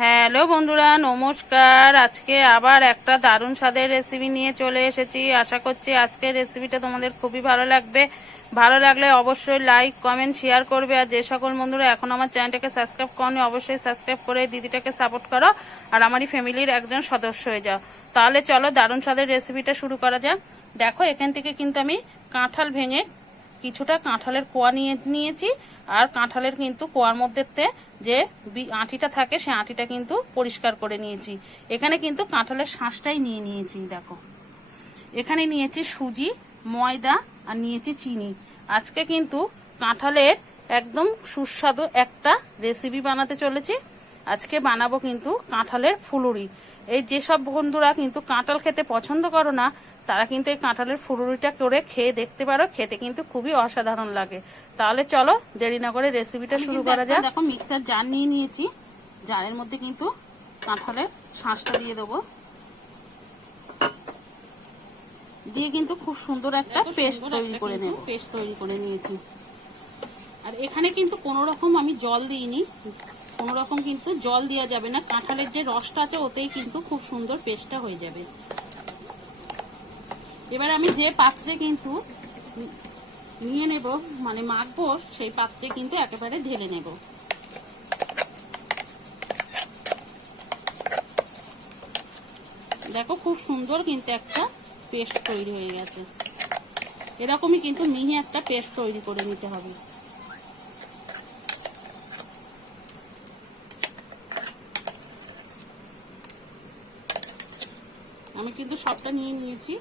Hello বন্ধুরা, নমস্কার। আজকে আবার একটা দারুণ স্বাদের রেসিপি নিয়ে চলে এসেছি। আশা করছি আজকের রেসিপিটা তোমাদের খুবই ভালো লাগবে। ভালো লাগলে অবশ্যই লাইক কমেন্ট শেয়ার করবে। আর যে সকল বন্ধুরা এখন আমার চ্যানেলটাকে সাবস্ক্রাইব করনি, অবশ্যই সাবস্ক্রাইব করে দিদিটাকে সাপোর্ট করো। আর আমারই ফ্যামিলির একজন সদস্য হয়ে যাও। তাহলে চলো দারুণ স্বাদের রেসিপিটা শুরু করা যাক। দেখো, এখান থেকে কিন্তু আমি কাঁঠাল ভেঙে কিছুটা কাঁঠালের কোয়া নিয়ে, নিয়েছি। আর কাঁঠালের কিন্তু কোয়ার মধ্যেতে যে আঁটিটা থাকে, সে আঁটিটা কিন্তু পরিষ্কার করে নিয়েছি। এখানে কিন্তু কাঁঠালের শাঁসটাই নিয়ে নিয়েছি, দেখো। এখানে নিয়েছি সুজি, ময়দা, আর নিয়েছি চিনি। আজকে কিন্তু কাঁঠালের একদম সুস্বাদু একটা রেসিপি বানাতে চলেছি। আজকে বানাবো কিন্তু কাঁঠালের ফুলুরি। এই যেসব বন্ধুরা কিন্তু কাঁঠাল খেতে পছন্দ করো না তারা কিন্তু এই কাঁঠালের ফুরুরিটা করে খেয়ে দেখতে পারো খেতে কিন্তু খুবই অসাধারণ লাগে। তাহলে চলো দেরি না করে রেসিপিটা শুরু করা যাক। দেখো মিক্সার জার নিয়ে নিয়েছি। জারের মধ্যে কিন্তু কাঁঠালের শাঁসটা দিয়ে দেবো। দিয়ে কিন্তু খুব সুন্দর একটা পেস্ট তৈরি করে নেব। পেস্ট তৈরি করে নিয়েছি। আর এখানে কিন্তু কোনো রকম আমি জল দিইনি। কোনো রকম কিন্তু জল দেওয়া যাবে না। কাঁঠালের যে রসটা আছে, ওতেই কিন্তু খুব সুন্দর পেস্টটা হয়ে যাবে। এবার আমি যে পাত্রে কিন্তু নিয়ে নেব মানে মাখবো, সেই পাত্রে কিন্তু একেবারে ঢেলে নেব। দেখো খুব সুন্দর কিন্তু একটা পেস্ট তৈরি হয়ে গেছে। এরকমই কিন্তু মিহি একটা পেস্ট তৈরি করে নিতে হবে। কিন্তু সবটা নিয়ে নিয়েছি।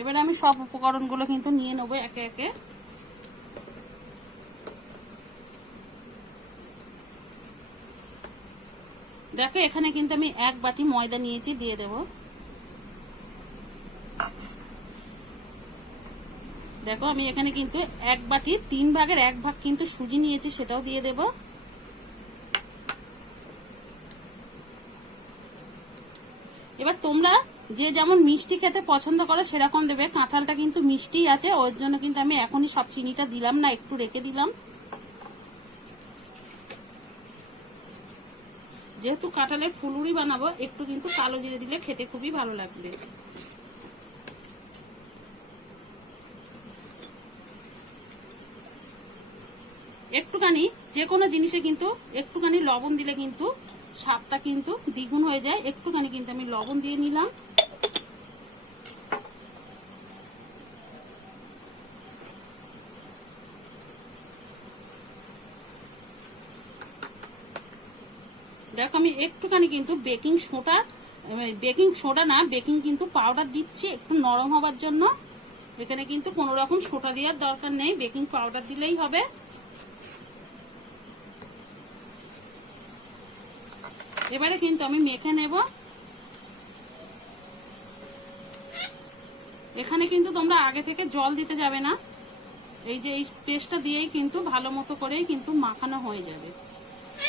এবারে আমি সব উপকরণগুলো কিন্তু নিয়ে নেব একে একে। দেখো, এখানে কিন্তু আমি এক বাটি ময়দা নিয়েছি, দিয়ে দেব। দেখো, আমি এখানে কিন্তু এক বাটি, তিন ভাগের এক ভাগ কিন্তু সুজি নিয়েছি, সেটাও দিয়ে দেব। এবার তোমরা যে যেমন মিষ্টি খেতে পছন্দ করো, সেরকম দেবে। কাঁঠালটা কিন্তু মিষ্টি আছে, ওর জন্য কিন্তু আমি এখনই সব চিনিটা দিলাম না, একটু রেখে দিলাম। যেহেতু কাঁঠালের ফুলুরি বানাবো, একটু কিন্তু কালো জিরে দিলে খেতে খুবই ভালো লাগবে। একটুখানি, যে কোনো জিনিসে কিন্তু একটুখানি লবণ দিলে কিন্তু স্বাদটা কিন্তু দ্বিগুণ হয়ে যায়। একটুখানি কিন্তু আমি লবণ দিয়ে নিলাম। দেখো আমি একটুখানি কিন্তু বেকিং সোডা বেকিং সোডা না, বেকিং কিন্তু পাউডার দিচ্ছি একটু নরম হবার জন্য। এখানে কিন্তু কোনো রকম সোডা দেওয়ার দরকার নেই। বেকিং পাউডার দিলেই হবে। এবারে কিন্তু আমি মেখে নেব। এখানে কিন্তু তোমরা আগে থেকে জল দিতে যাবে না। এই যে এই পেস্টটা দিয়েই কিন্তু ভালো মতো করেই কিন্তু মাখানো হয়ে যাবে।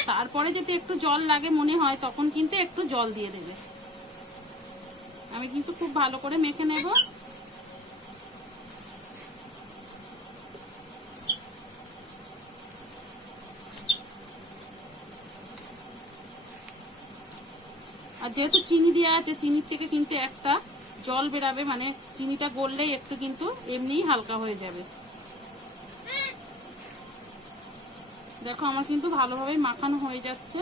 তারপরে যদি একটু জল লাগে মনে হয়, তখন কিন্তু একটু জল দিয়ে দেবে। আমি কিন্তু খুব ভালো করে মেখে নেব। আর যেহেতু চিনি দেওয়া আছে, চিনির থেকে কিন্তু একটা জল বেরাবে মানে চিনিটা গললেই একটু কিন্তু এমনিই হালকা হয়ে যাবে। দেখো, আমার কিন্তু ভালোভাবে মাখানো হয়ে যাচ্ছে।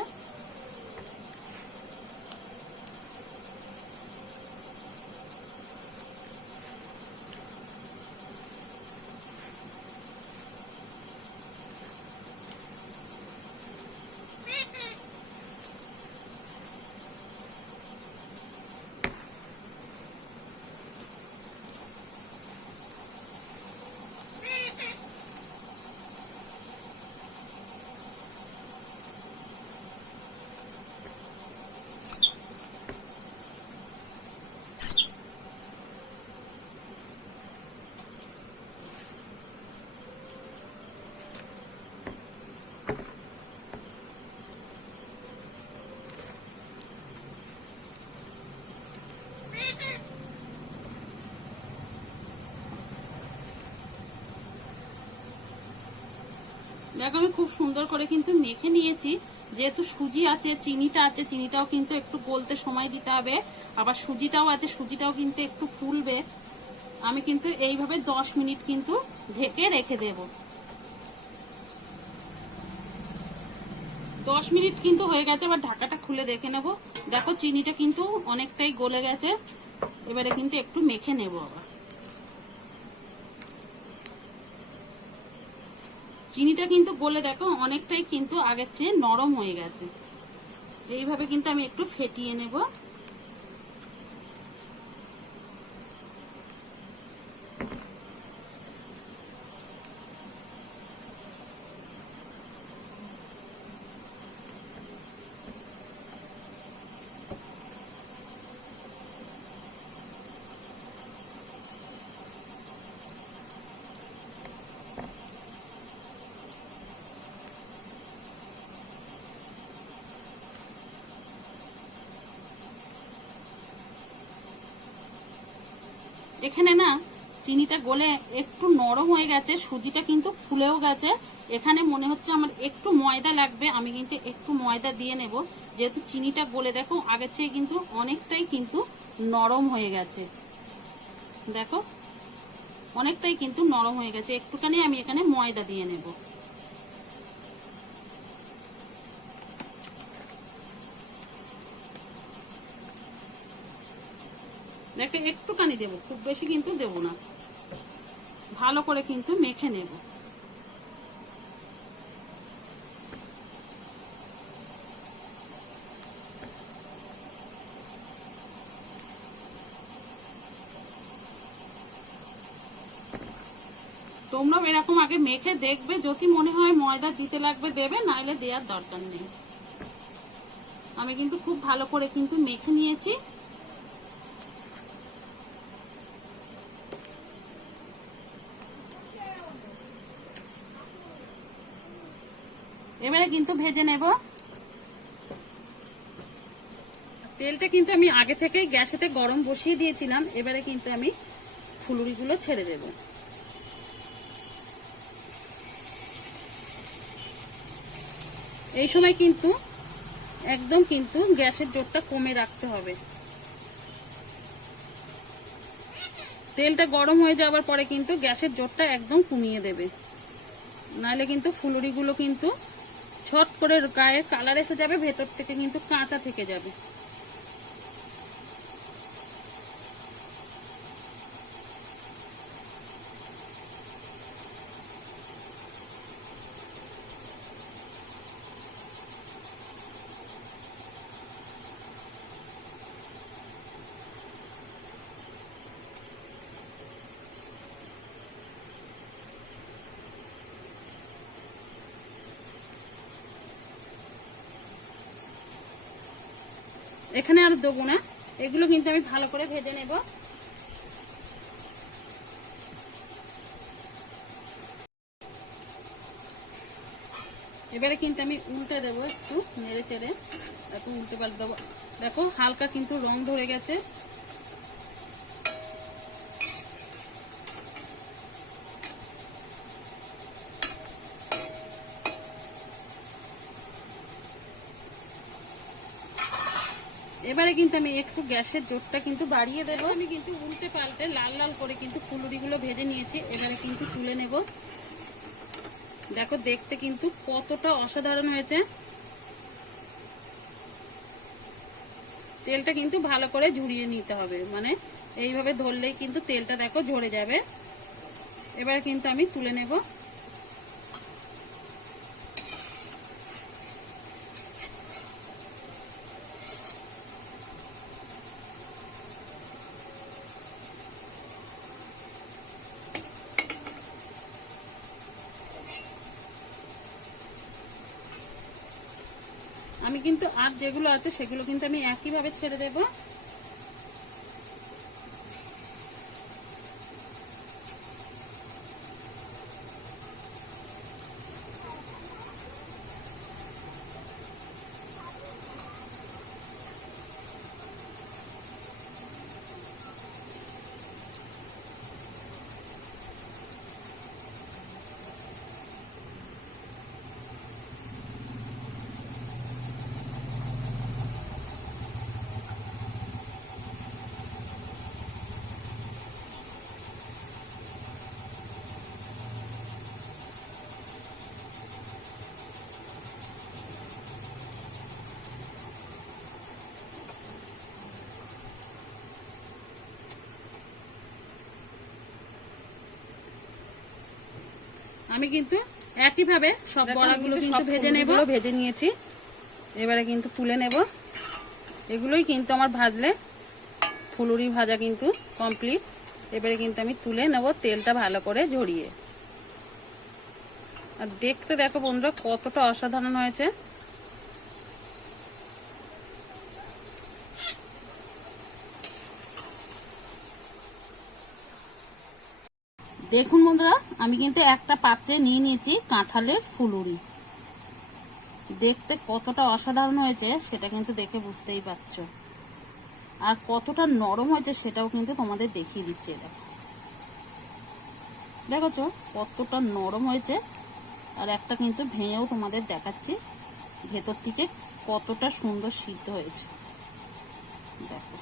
দেখো, আমি খুব সুন্দর করে কিন্তু মেখে নিয়েছি। যেহেতু সুজি আছে, চিনিটা আছে, চিনিটাও কিন্তু একটু গলতে সময় দিতে হবে। আবার সুজিটাও আছে, সুজিটাও কিন্তু একটু ফুলবে। আমি কিন্তু এইভাবে দশ মিনিট কিন্তু ঢেকে রেখে দেব। দশ মিনিট কিন্তু হয়ে গেছে, এবার ঢাকাটা খুলে দেখে নেব। দেখো, চিনিটা কিন্তু অনেকটাই গলে গেছে। এবারে কিন্তু একটু মেখে নেব আবার। চিনিটা কিন্তু বলে দেখো, অনেকটাই কিন্তু আগের চেয়ে নরম হয়ে গেছে। এইভাবে কিন্তু আমি একটু ফেটিয়ে নেব। এখানে না চিনিটা গলে একটু নরম হয়ে গেছে, সুজিটা কিন্তু ফুলেও গেছে। এখানে মনে হচ্ছে আমার একটু ময়দা লাগবে, আমি কিন্তু একটু ময়দা দিয়ে নেব। যেহেতু চিনিটা গলে দেখো, আগের চেয়ে কিন্তু অনেকটাই কিন্তু নরম হয়ে গেছে। দেখো, অনেকটাই কিন্তু নরম হয়ে গেছে। একটুখানি আমি এখানে ময়দা দিয়ে নেব। দেখে একটুখানি দেবো, খুব বেশি কিন্তু দেবো না। ভালো করে কিন্তু মেখে নেব। তোমরাও এরকম আগে মেখে দেখবে, যদি মনে হয় ময়দা দিতে লাগবে দেবে, নাইলে দেওয়ার দরকার নেই। আমি কিন্তু খুব ভালো করে কিন্তু মেখে নিয়েছি। এবারে কিন্তু ভেজে নেব। তেলটা কিন্তু আমি আগে থেকেই গ্যাসেতে গরম বসিয়ে দিয়েছিলাম, এবারে কিন্তু আমি ফুলুরিগুলো ছেড়ে দেব। এই সময় কিন্তু একদম কিন্তু গ্যাসের জোরটা কমে রাখতে হবে। তেলটা গরম হয়ে যাওয়ার পরে কিন্তু গ্যাসের জোরটা একদম কমিয়ে দেবে। নাহলে কিন্তু ফুলুরিগুলো কিন্তু ছট করে গায়ের কালার এসে যাবে ভেতর থেকে কিন্তু কাঁচা থেকে যাবে। এখানে আর দেবো না। এগুলো কিন্তু আমি ভালো করে ভেজে নেব। এবারে কিন্তু আমি উল্টে দেবো একটু, নেড়ে চেড়ে। দেখো, উল্টে পাল্টে দেবো। দেখো, হালকা কিন্তু রং ধরে গেছে। এবারে কিন্তু আমি একটু গ্যাসের জোরটা কিন্তু বাড়িয়ে দেবো। আমি কিন্তু উল্টে পাল্টে লাল লাল করে কিন্তু ফুলুরিগুলো ভেজে নিয়েছি। এবারে কিন্তু তুলে নেব। দেখো, দেখতে কিন্তু কতটা অসাধারণ হয়েছে। তেলটা কিন্তু ভালো করে ঝুরিয়ে নিতে হবে। মানে এইভাবে ধরলেই কিন্তু তেলটা দেখো ঝরে যাবে। এবার কিন্তু আমি তুলে নেব আমি কিন্তু আর যেগুলো আছে সেগুলো কিন্তু আমি একইভাবে ছেড়ে দেবো। আমি কিন্তু একইভাবে সব বড়াগুলো কিন্তু ভেজে নেব। ভেজে নিয়েছি। এবারে কিন্তু তুলে নেব। এগুলোই কিন্তু আমার ভাজলে ফুলুরি ভাজা কিন্তু কমপ্লিট এবারে কিন্তু আমি তুলে নেব তেলটা ভালো করে ঝরিয়ে। আর দেখতে দেখো বন্ধুরা কতটা অসাধারণ হয়েছে। দেখুন বন্ধুরা, আমি কিন্তু একটা পাত্রে নিয়ে নিয়েছি কাঁঠালের ফুলুরি। দেখতে কতটা অসাধারণ হয়েছে সেটা কিন্তু দেখে বুঝতেই পারছ। আর কতটা নরম হয়েছে সেটাও কিন্তু তোমাদের দেখিয়ে দিচ্ছে দেখো। দেখেছ? কতটা নরম হয়েছে। আর একটা কিন্তু ভেঙেও তোমাদের দেখাচ্ছি, ভেতর থেকে কতটা সুন্দর সিদ্ধ হয়েছে। দেখো।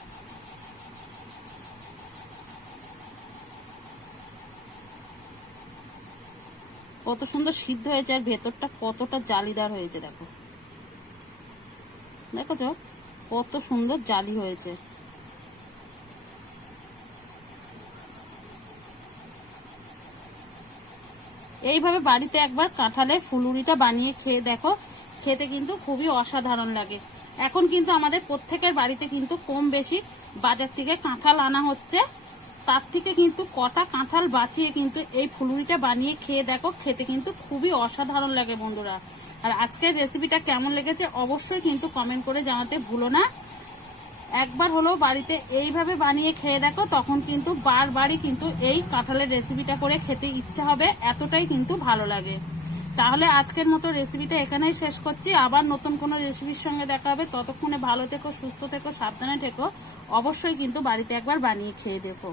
কত সুন্দর সিদ্ধ হয়েছে আর ভেতরটা কতটা জালিদার হয়েছে, দেখো। দেখেছ কত সুন্দর জালি হয়েছে। এইভাবে বাড়িতে একবার কাঁঠালের ফুলুরিটা বানিয়ে খেয়ে দেখো, খেতে কিন্তু খুবই অসাধারণ লাগে। এখন কিন্তু আমাদের প্রত্যেকের বাড়িতে কিন্তু কম বেশি বাজার থেকে কাঁঠাল আনা হচ্ছে। তার থেকে কিন্তু কটা কাঁঠাল বাঁচিয়ে কিন্তু এই ফুলুরিটা বানিয়ে খেয়ে দেখো, খেতে কিন্তু খুবই অসাধারণ লাগে বন্ধুরা। আর আজকের রেসিপিটা কেমন লেগেছে অবশ্যই কিন্তু কমেন্ট করে জানাতে ভুলো না। একবার হলেও বাড়িতে এইভাবে বানিয়ে খেয়ে দেখো, তখন কিন্তু বারবারই কিন্তু এই কাঁঠালের রেসিপিটা করে খেতে ইচ্ছা হবে, এতটাই কিন্তু ভালো লাগে। তাহলে আজকের মতো রেসিপিটা এখানেই শেষ করছি। আবার নতুন কোনো রেসিপির সঙ্গে দেখা হবে। ততক্ষণে ভালো থেকো, সুস্থ থেকো, সাবধানে থেকো। অবশ্যই কিন্তু বাড়িতে একবার বানিয়ে খেয়ে দেখো।